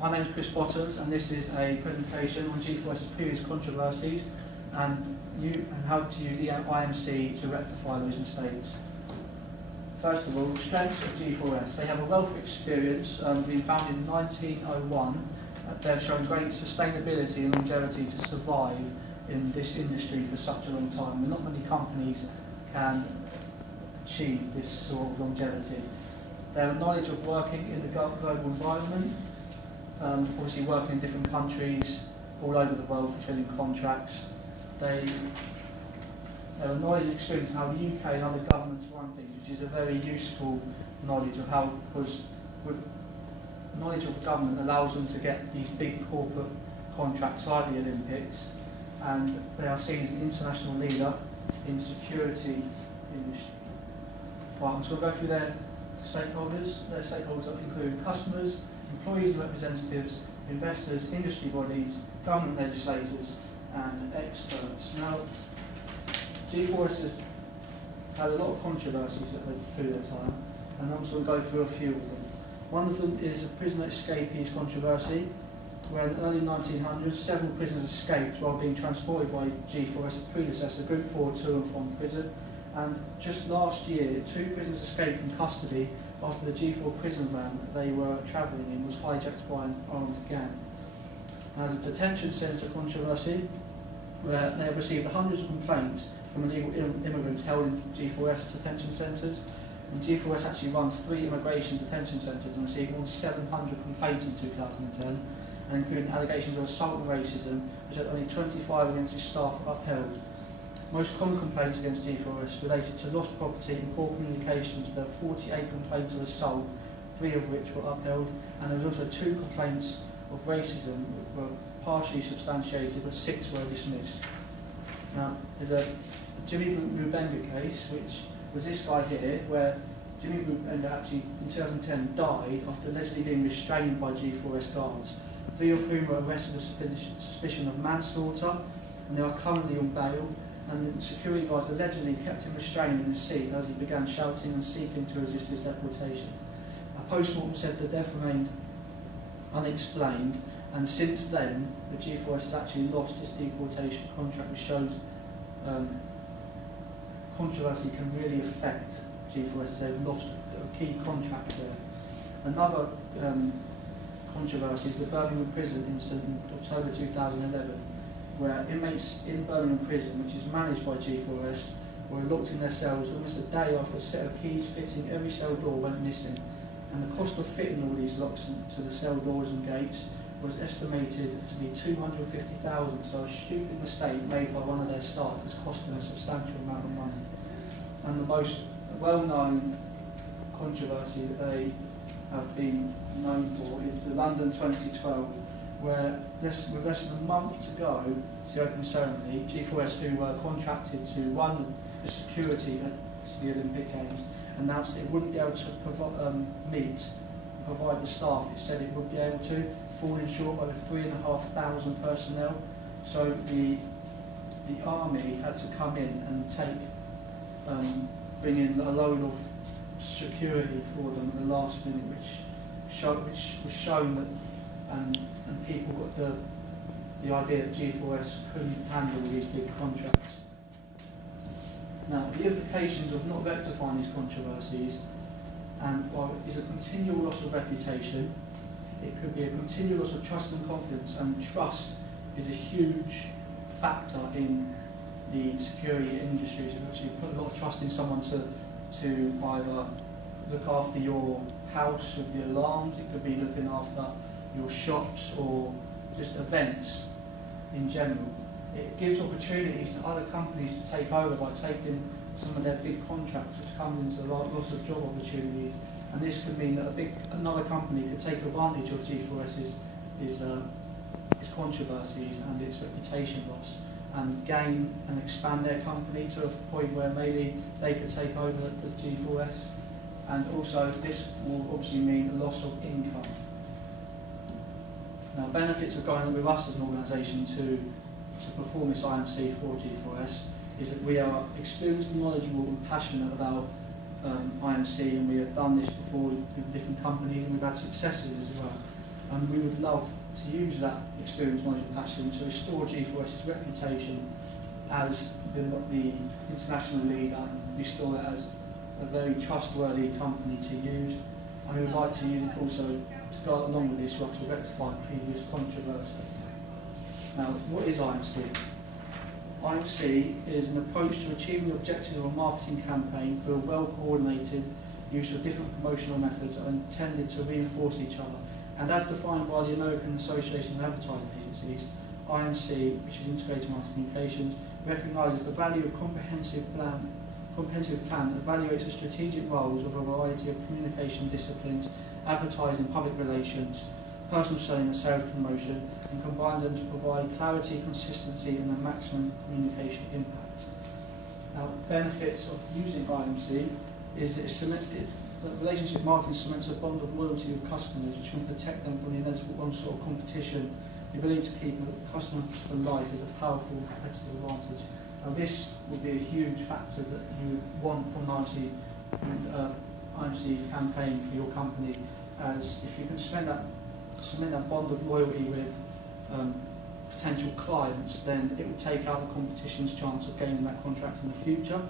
My name is Chris Bottoms, and this is a presentation on G4S's previous controversies and how to use the IMC to rectify those mistakes. First of all, strengths of G4S. They have a wealth of experience, being founded in 1901. They've shown great sustainability and longevity to survive in this industry for such a long time. Not many companies can achieve this sort of longevity. They have knowledge of working in the global environment, obviously working in different countries all over the world, fulfilling contracts. They have a knowledge and experience in how the UK and other governments run things, which is a very useful knowledge of how, because with knowledge of government allows them to get these big corporate contracts like the Olympics, and they are seen as an international leader in security industry. Right, I'm just going to go through their stakeholders. Their stakeholders include customers, employees and representatives, investors, industry bodies, government legislators, and experts. Now, G4S has had a lot of controversies through their time, and I'm just going to go through a few of them. One of them is the prisoner escapees controversy, where in the early 1900s, several prisoners escaped while being transported by G4S's predecessor, Group 4, to and from prison. And just last year, 2 prisoners escaped from custody after the G4 prison van that they were travelling in was hijacked by an armed gang. Now, there's a detention centre controversy, where they have received hundreds of complaints from illegal immigrants held in G4S detention centres. And G4S actually runs 3 immigration detention centres and received more than 700 complaints in 2010, and including allegations of assault and racism, which had only 25 against its staff were upheld. Most common complaints against G4S related to lost property and poor communications. There were 48 complaints of assault, 3 of which were upheld, and there was also 2 complaints of racism that were partially substantiated, but 6 were dismissed. Now, there's a Jimmy Mubenga case, which was this guy here, where Jimmy Mubenga actually in 2010 died after allegedly being restrained by G4S guards, 3 of whom were arrested with suspicion of manslaughter, and they are currently on bail. And the security guards allegedly kept him restrained in his seat as he began shouting and seeking to resist his deportation. A post-mortem said the death remained unexplained, and since then the G4S has actually lost its deportation contract, which shows controversy can really affect G4S as they've lost a key contract there. Another controversy is the Birmingham prison incident in October 2011, where inmates in Birmingham prison, which is managed by G4S, were locked in their cells almost a day after a set of keys fitting every cell door went missing. And the cost of fitting all these locks to the cell doors and gates was estimated to be $250,000, so a stupid mistake made by one of their staff has cost them a substantial amount of money. And the most well-known controversy that they have been known for is the London 2012, where with less than a month to go to the opening ceremony, G4S, who were contracted to run the security at the Olympic Games, announced it wouldn't be able to provide the staff it said it would be able to, falling short by 3,500 personnel. So the army had to come in and bring in a load of security for them at the last minute, which was shown that and people got the idea that G4S couldn't handle these big contracts. Now, the implications of not rectifying these controversies is a continual loss of reputation. It could be a continual loss of trust and confidence, and trust is a huge factor in the security industry. So if you put a lot of trust in someone to either look after your house with the alarms, it could be looking after your shops or just events in general. It gives opportunities to other companies to take over by taking some of their big contracts, which comes into lots of job opportunities. And this could mean that another company could take advantage of G4S's controversies and its reputation loss, and gain and expand their company to a point where maybe they could take over the G4S. And also this will obviously mean a loss of income. Now, benefits of going with us as an organisation to perform this IMC for G4S is that we are experienced, knowledgeable and passionate about IMC, and we have done this before with different companies, and we've had successes as well. and we would love to use that experience, knowledge and passion to restore G4S's reputation as the international leader and restore it as a very trustworthy company to use. And we would like to use it also to go along with this, we want to rectify previous controversy. Now, what is IMC? IMC is an approach to achieving the objectives of a marketing campaign through a well-coordinated use of different promotional methods that are intended to reinforce each other. And as defined by the American Association of Advertising Agencies, IMC, which is Integrated Marketing Communications, recognises the value of comprehensive plan that evaluates the strategic roles of a variety of communication disciplines, advertising, public relations, personal selling and sales promotion, and combines them to provide clarity, consistency and a maximum communication impact. Now, benefits of using IMC is that the relationship marketing cements a bond of loyalty with customers which can protect them from the inevitable onslaught of competition. The ability to keep a customer for life is a powerful competitive advantage. Now, this would be a huge factor that you would want from an IMC campaign for your company, as if you can cement that bond of loyalty with potential clients, then it will take out the competition's chance of gaining that contract in the future.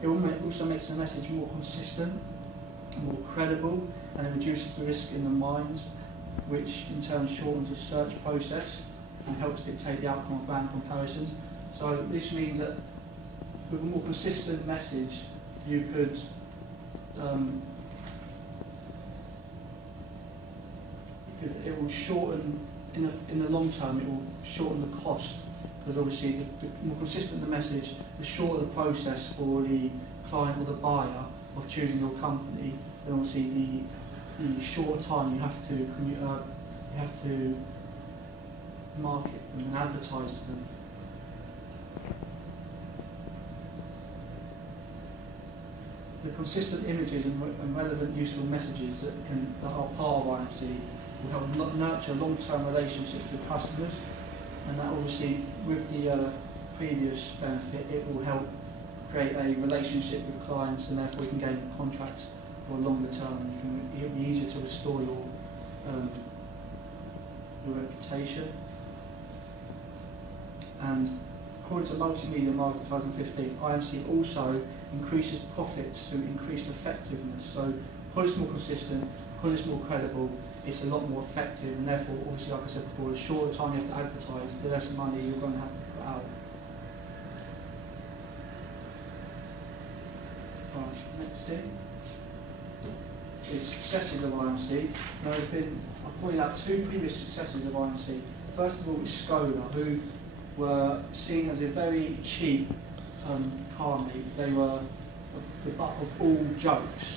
It also makes the message more consistent, more credible, and it reduces the risk in the minds, which in turn shortens the search process and helps dictate the outcome of brand comparisons. So this means that with a more consistent message, you could it will shorten, in the long term, it will shorten the cost, because obviously the more consistent the message, the shorter the process for the client or the buyer of choosing your company, then obviously the shorter time you have to market them and advertise to them. The consistent images and relevant useful messages that are part of IMC will help nurture long-term relationships with customers, and that obviously with the previous benefit, it will help create a relationship with clients, and therefore you can gain contracts for a longer term, and it'll be easier to restore your reputation. And according to Multimedia Market 2015, IMC also increases profits through increased effectiveness. So because it's more consistent, because it's more credible, it's a lot more effective, and therefore, obviously, like I said before, the shorter time you have to advertise, the less money you're going to have to put out. Right, next thing is successes of IMC. Now, I've pointed out two previous successes of IMC. First of all is Skoda, who were seen as a very cheap car make. They were the butt of all jokes.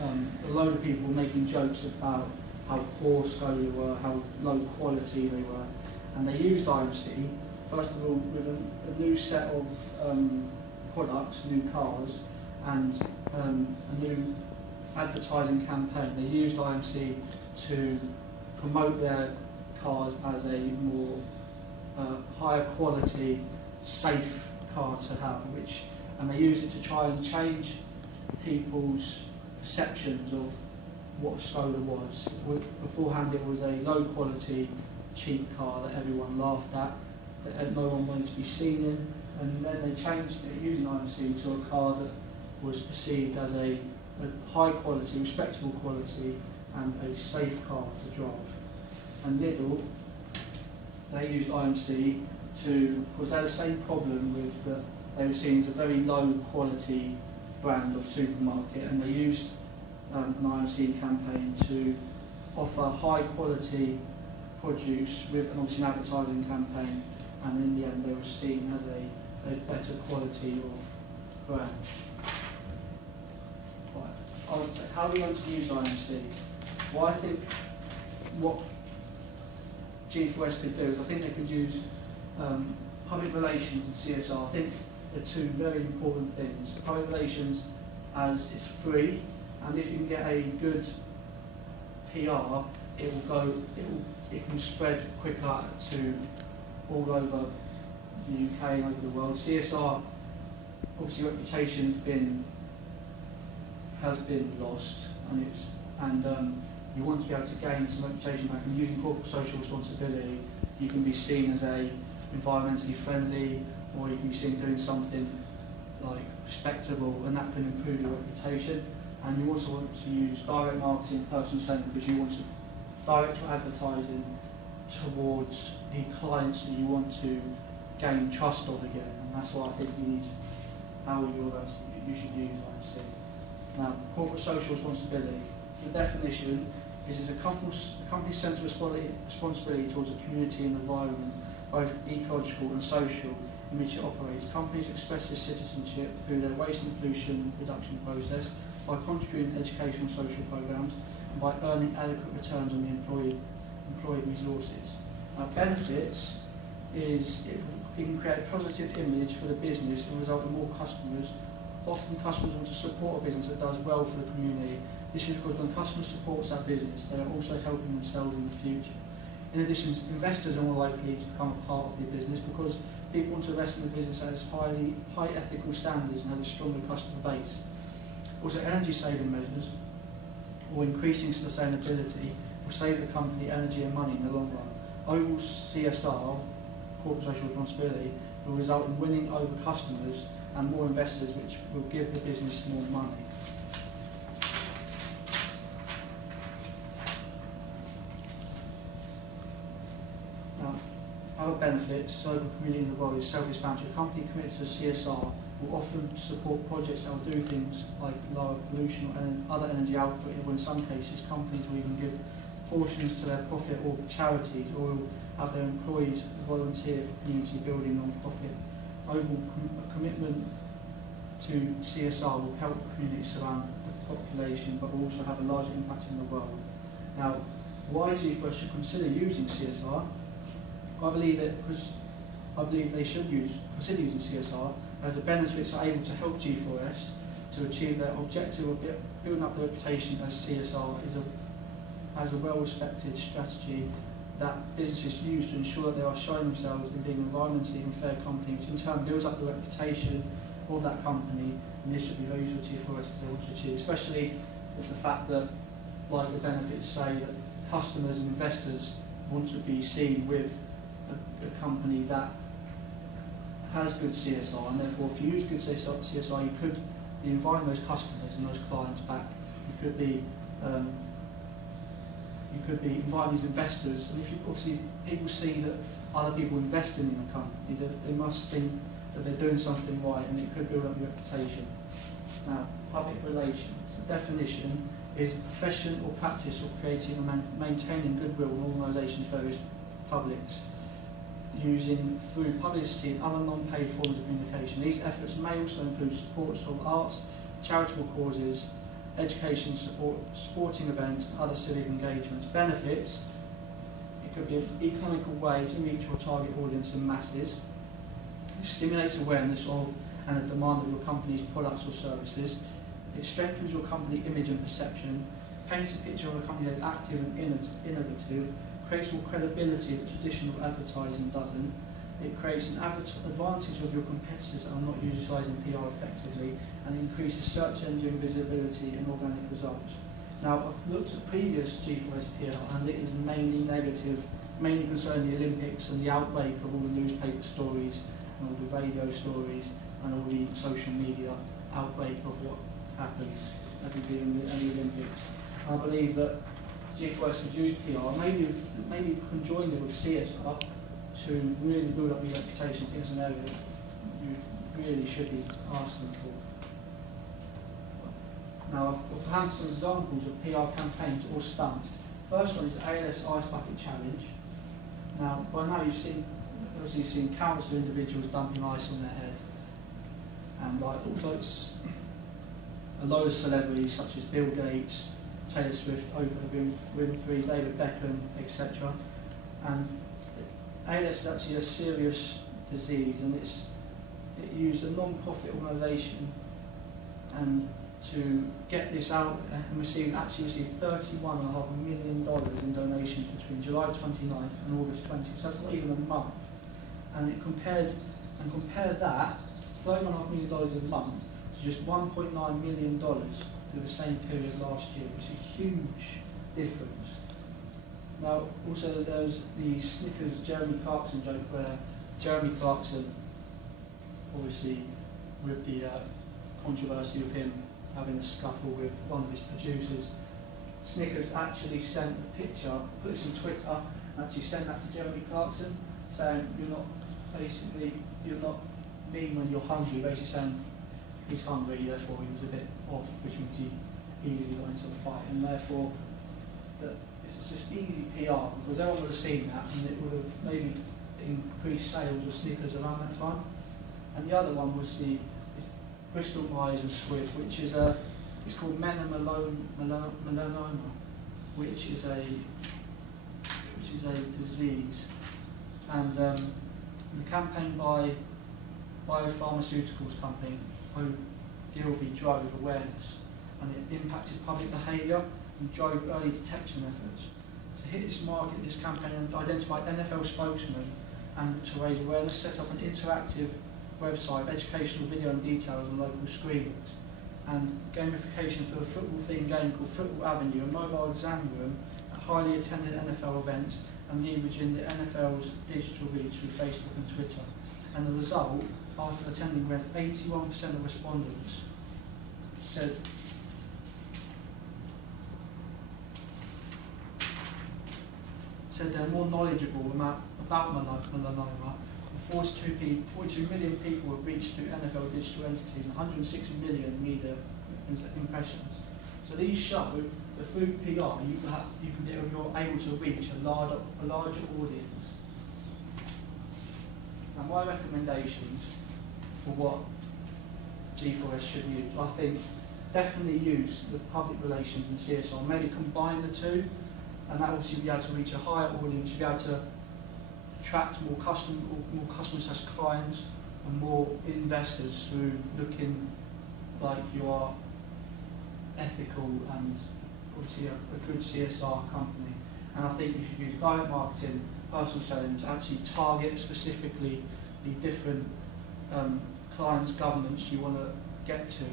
A load of people were making jokes about how poor Skoda were, how low quality they were, and they used IMC, first of all, with a new set of products, new cars, and a new advertising campaign. They used IMC to promote their cars as a more higher quality, safe car to have, and they used it to try and change people's perceptions of what Skoda was. Beforehand, it was a low quality, cheap car that everyone laughed at, that no one wanted to be seen in, and then they changed it using IMC to a car that was perceived as a high quality, respectable quality, and a safe car to drive. And Lidl, they used IMC because they had the same problem with that they were seen as a very low quality brand of supermarket, and they used an IMC campaign to offer high quality produce with an advertising campaign, and in the end they were seen as a better quality of brand. Right. How are we going to use IMC? Well, I think what G4S could do is I think they could use public relations and CSR. I think they're two very important things. Public relations, as it's free, and if you can get a good PR, it can spread quicker to all over the UK and over the world. CSR, obviously, reputation has been lost, and you want to be able to gain some reputation back, and using corporate social responsibility, you can be seen as a environmentally friendly, or you can be seen doing something like respectable, and that can improve your reputation. And you also want to use direct marketing, personal selling, because you want to direct your advertising towards the clients that you want to gain trust of again. And that's what I think you need, how you should use IMC. Now, corporate social responsibility. The definition is a company's sense of responsibility towards the community and environment, both ecological and social, in which it operates. Companies express this citizenship through their waste and pollution reduction process, by contributing to educational and social programs, and by earning adequate returns on the employed resources. Benefits is it can create a positive image for the business and result in more customers. Often customers want to support a business that does well for the community. This is because when a customer supports that business, they are also helping themselves in the future. In addition, investors are more likely to become a part of the business because people want to invest in a business that has high ethical standards and has a stronger customer base. Also, energy saving measures or increasing sustainability will save the company energy and money in the long run. Overall CSR, corporate social responsibility, will result in winning over customers and more investors, which will give the business more money. Now, other benefits, local community and the body is self-explanatory. A company committed to CSR will often support projects that will do things like lower pollution or other energy output, or in some cases companies will even give portions to their profit or charities, or will have their employees volunteer for community building non-profit. Overall commitment to CSR will help communities surround the population, but will also have a larger impact in the world. Now, why G4S should consider using CSR? I believe they should consider using CSR, as the benefits are able to help G4S to achieve their objective of building up their reputation as CSR as a well-respected strategy that businesses use to ensure that they are showing themselves in being an environmentally and fair company, which in turn builds up the reputation of that company, and this should be very useful to G4S as they want to achieve. Especially it's the fact that, like the benefits say, that customers and investors want to be seen with a company that has good CSR, and therefore if you use good CSR, you could be inviting those customers and those clients back. You could be inviting these investors, and if you, obviously people see that other people investing in the company, that they must think that they're doing something right, and it could build up your reputation. Now, public relations. The definition is a profession or practice of creating and maintaining goodwill in organisations, various publics, using through publicity and other non-paid forms of communication. These efforts may also include support of arts, charitable causes, education support, sporting events, and other civic engagements. Benefits: it could be an economical way to reach your target audience in masses. It stimulates awareness of and the demand of your company's products or services. It strengthens your company image and perception, paints a picture of a company that is active and innovative, creates more credibility that traditional advertising doesn't. It creates an advantage of your competitors that are not utilising PR effectively, and increases search engine visibility and organic results. Now, I've looked at previous G4S PR, and it is mainly negative, mainly concerning the Olympics and the outbreak of all the newspaper stories and all the radio stories and all the social media outbreak of what happens every year in the Olympics. I believe that G4S could use PR, maybe conjoin it with CSR to really build up your reputation. I think it's an area that you really should be asking for. Now, I've had some examples of PR campaigns or stunts. First one is the ALS Ice Bucket Challenge. Now, by now you've seen countless of individuals dumping ice on their head, and also a load of celebrities such as Bill Gates, Taylor Swift, Oprah Winfrey, David Beckham, etc. And ALS is actually a serious disease, and it used a non-profit organisation and to get this out and received $31.5 million in donations between July 29th and August 20th. So that's not even a month. And compare that $31.5 million a month to just $1.9 million through the same period last year. It's a difference. Now, also there's the Snickers Jeremy Clarkson joke where Jeremy Clarkson, obviously with the controversy of him having a scuffle with one of his producers, Snickers actually sent the picture, put this on Twitter, and actually sent that to Jeremy Clarkson, saying you're not mean when you're hungry, basically saying he's hungry, therefore he was a bit off, which means he easily got into a fight, and therefore that it's just easy PR, because everyone would have seen that and it would have maybe increased sales of Snickers around that time. And the other one was the Bristol Myers and Squibb, which is it's called melanoma, which is a disease, and the campaign by biopharmaceuticals company Ogilvy drove awareness, and it impacted public behaviour and drove early detection efforts. To hit this market, this campaign identified NFL spokesmen and to raise awareness, set up an interactive website of educational video and details on local screenings, and gamification through a football-themed game called Football Avenue, a mobile exam room at highly attended NFL events, and leveraging the NFL's digital reach through Facebook and Twitter. And the result, after attending events, 81% of respondents said they're more knowledgeable about melanoma. 42 million people were reached through NFL digital entities and 160 million media impressions. So these show that through PR you're able to reach a larger audience. Now my recommendations for what G4S should use, I think definitely use the public relations and CSR, maybe combine the two, and that obviously be able to reach a higher audience, you'll be able to attract more customers/clients and more investors through looking like you are ethical and obviously a good CSR company. And I think you should use direct marketing, personal selling to actually target specifically the different clients, governments you want to get to,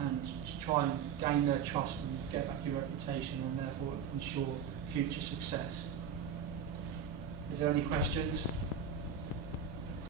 and to try and gain their trust and get back your reputation and therefore ensure future success. Is there any questions?